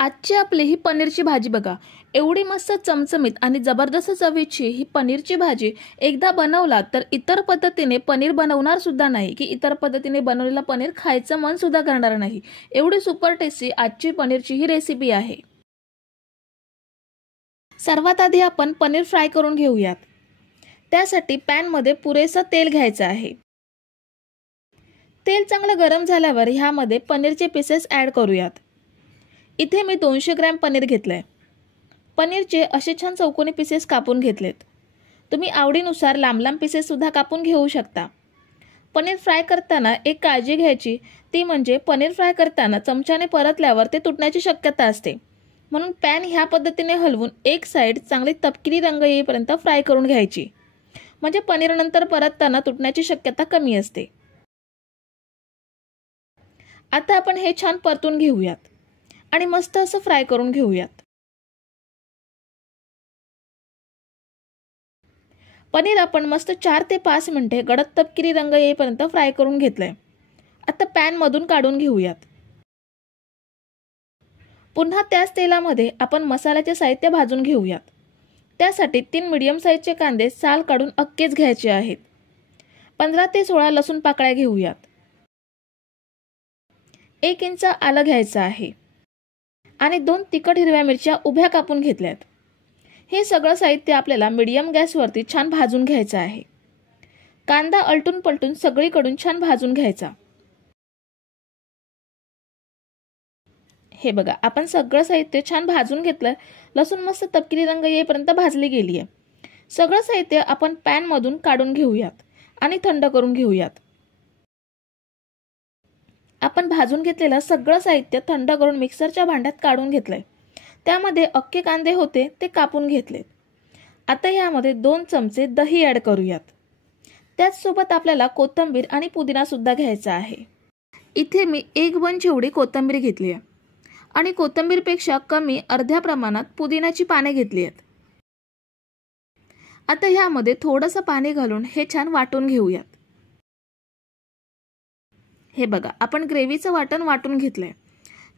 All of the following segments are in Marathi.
आजची आपली ही पनीरची भाजी बघा, एवढी मस्त चमचमीत आणि जबरदस्त चवीची ही पनीरची भाजी एकदा बनवला तर इतर पद्धतीने पनीर बनवणार सुद्धा नाही की इतर पद्धतीने बनवलेला पनीर खायचं मन सुद्धा करणार नाही। एवढी सुपर टेस्टी आजची पनीरची ही रेसिपी आहे। सर्वात आधी आपण पनीर फ्राय करून घेऊयात। त्यासाठी पॅन मध्ये पुरेसं तेल घ्यायचं आहे। तेल चांगलं गरम झाल्यावर ह्यामध्ये पनीरचे पीसेस ॲड करूयात। इथे मी 200 ग्रॅम पनीर घेतलंय। पनीरचे असे छान चौकोनी पीसेस कापून घेतलेत। तुम्ही आवडीनुसार लांब लांब पीसेस सुद्धा कापून घेऊ शकता। पनीर फ्राय करताना एक काळजी घ्यायची, ती म्हणजे पनीर फ्राय करताना चमच्याने परतल्यावर ते तुटण्याची शक्यता असते। म्हणून पॅन ह्या पद्धतीने हलवून एक साइड चांगली तपकिरी रंग येईपर्यंत फ्राय करून घ्यायची, म्हणजे पनीर नंतर परतताना तुटण्याची शक्यता कमी असते। आता आपण हे छान परतून घेऊयात आणि मस्त असं फ्राय करून घेऊयात। पनीर आपण मस्त 4 ते 5 मिनिटे गडद तपकिरी रंग येईपर्यंत फ्राय करून घेतलंय। आता पॅन मधून काढून घेऊयात। पुन्हा त्याच तेलामध्ये आपण मसाल्याचे साहित्य भाजून घेऊयात। त्यासाठी 3 मीडियम साइजचे कांदे साल काढून अक्केच घ्यायचे आहेत। 15 ते 16 लसूण पाकळ्या घेऊयात। 1 इंच आलं घ्यायचं आहे आणि 2 तिखट हिरव्या मिरच्या उभ्या कापून घेतल्यात। हे सगळं साहित्य आपल्याला मीडियम गॅसवरती छान भाजून घ्यायचं आहे। कांदा अलटून पलटून सगळीकडून छान भाजून घ्यायचा। हे बघा, आपण सगळं साहित्य छान भाजून घेतलं। लसूण मस्त तपकिरी रंग येईपर्यंत भाजली गेली आहे। सगळं साहित्य आपण पॅन मधून काढून घेऊयात आणि थंड करून घेऊयात। आपण भाजून घेतलेलं सगळं साहित्य थंड करून मिक्सरच्या भांड्यात काढून घेतलंय। त्यामध्ये अख्खे कांदे होते ते कापून घेतले। आता यामध्ये 2 चमचे दही ॲड करूयात। त्याच सोबत आपल्याला कोथिंबीर आणि पुदिना सुद्धा घ्यायचा आहे। इथे मी 1 बंच एवढी कोथिंबीर घेतली आहे आणि कोथिंबीरपेक्षा कमी अर्ध्या प्रमाणात पुदिनाची पाने घेतली आहेत। आता यामध्ये थोडंसं पाणी घालून हे छान वाटून घेऊयात। हे बघा, आपण ग्रेव्हीचं वाटण वाटून घेतलंय।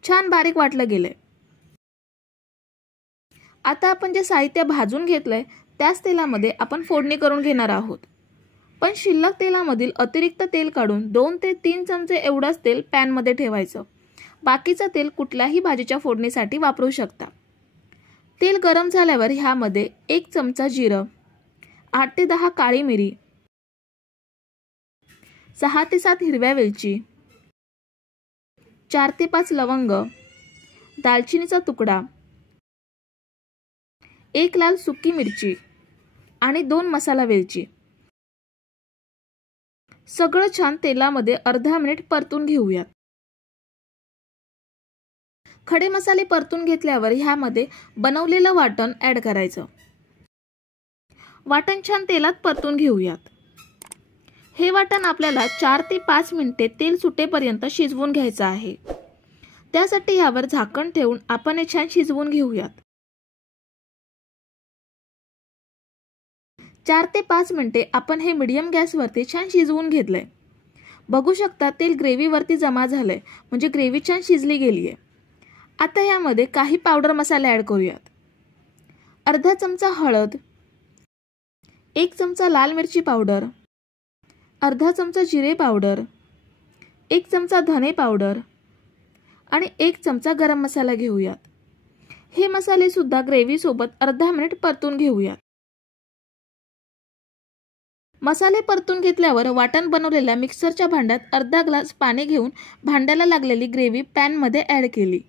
छान बारीक वाटलं गेलंय। आता आपण जे साहित्य भाजून घेतलंय त्याच तेलामध्ये आपण फोडणी करून घेणार आहोत। पण शिल्लक तेलामधील अतिरिक्त तेल काढून 2 ते 3 चमचे एवढंच तेल पॅन मध्ये ठेवायचं। बाकीचं तेल कुठल्याही भाजीच्या फोडणीसाठी वापरू शकता। तेल गरम झाल्यावर ह्यामध्ये 1 चमचा जिरं, 8 ते 10 काळी मिरी, 6 ते 7 हिरव्या वेलची, 4 ते 5 लवंग, दालचिनीचा तुकडा, 1 लाल सुकी मिरची आणि 2 मसाला वेलची सगळं छान तेलामध्ये अर्धा मिनिट परतून घेऊयात। खडे मसाले परतून घेतल्यावर ह्यामध्ये बनवलेलं वाटण ॲड करायचं। वाटण छान तेलात परतून घेऊयात। हे वाटण आपल्याला 4 ते 5 मिनिटे तेल सुटेपर्यंत शिजवून घ्यायचं आहे। त्यासाठी यावर झाकण ठेवून आपण हे छान शिजवून घेऊयात। 4 ते 5 मिनिटे आपण हे मीडियम गॅसवरती छान शिजवून घेतलंय। बघू शकता तेल ग्रेव्हीवरती जमा झालंय, म्हणजे ग्रेव्ही छान शिजली गेली आहे। आता यामध्ये काही पावडर मसाले ॲड करूयात। अर्धा चमचा हळद, 1 चमचा लाल मिरची पावडर, अर्धा चमचा जिरे पावडर, 1 चमचा धने पावडर आणि 1 चमचा गरम मसाला घेऊयात। हे मसाले सुद्धा ग्रेव्ही सोबत अर्धा मिनिट परतून घेऊयात। मसाले परतून घेतल्यावर वाटण बनवलेल्या मिक्सरच्या भांड्यात अर्धा ग्लास पाणी घेऊन भांड्याला लागलेली ग्रेव्ही पॅन मध्ये ॲड केली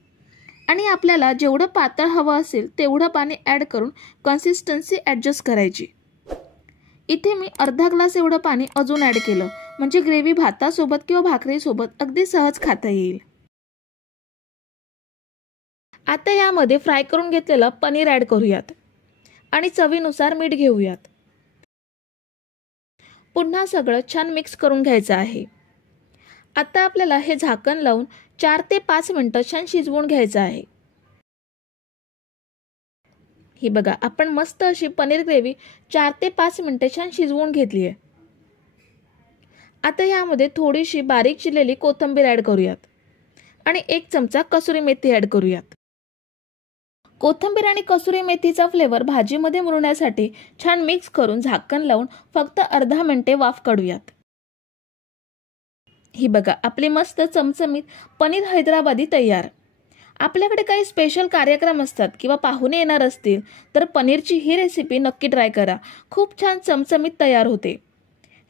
आणि आपल्याला जेवढं पातळ हवं असेल तेवढं पाणी ॲड करून कन्सिस्टन्सी ॲडजस्ट करायची। इथे मी अर्धा ग्लास एवढं पाणी अजून ॲड केलं, म्हणजे ग्रेव्ही भातासोबत किंवा भाकरीसोबत अगदी सहज खाता येईल। आता यामध्ये फ्राय करून घेतलेलं पनीर ॲड करूयात आणि चवीनुसार मीठ घेऊयात। पुन्हा सगळं छान मिक्स करून घ्यायचं आहे। आता आपल्याला हे झाकण लावून 4 ते 5 मिनिटं छान शिजवून घ्यायचं आहे। ही बघा, आपण मस्त अशी पनीर ग्रेव्ही 4 ते 5 मिनिटे छान शिजवून घेतली आहे। आता यामध्ये थोडीशी बारीक चिरलेली कोथिंबीर ॲड करूयात आणि 1 चमचा कसुरी मेथी ॲड करूयात। कोथिंबीर आणि कसुरी मेथीचा फ्लेवर भाजीमध्ये मुरण्यासाठी छान मिक्स करून झाकण लावून फक्त अर्धा मिनिटे वाफ काढूयात। ही बघा आपली मस्त चमचमीत पनीर हैदराबादी तयार। आपल्याकडे काही स्पेशल कार्यक्रम असतात किंवा पाहुणे येणार असतील तर पनीरची ही रेसिपी नक्की ट्राय करा। खूप छान चमचमीत तयार होते।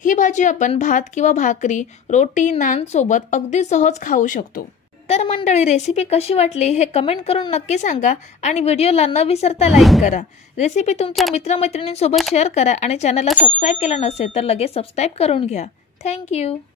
ही भाजी आपण भात किंवा भाकरी, रोटी, नान सोबत अगदी सहज खाऊ शकतो। तर मंडळी, रेसिपी कशी वाटली हे कमेंट करून नक्की सांगा आणि व्हिडिओला न विसरता लाईक करा। रेसिपी तुमच्या मित्रमैत्रिणींसोबत शेअर करा आणि चॅनलला सबस्क्राईब केलं नसेल तर लगेच सबस्क्राईब करून घ्या। थँक्यू।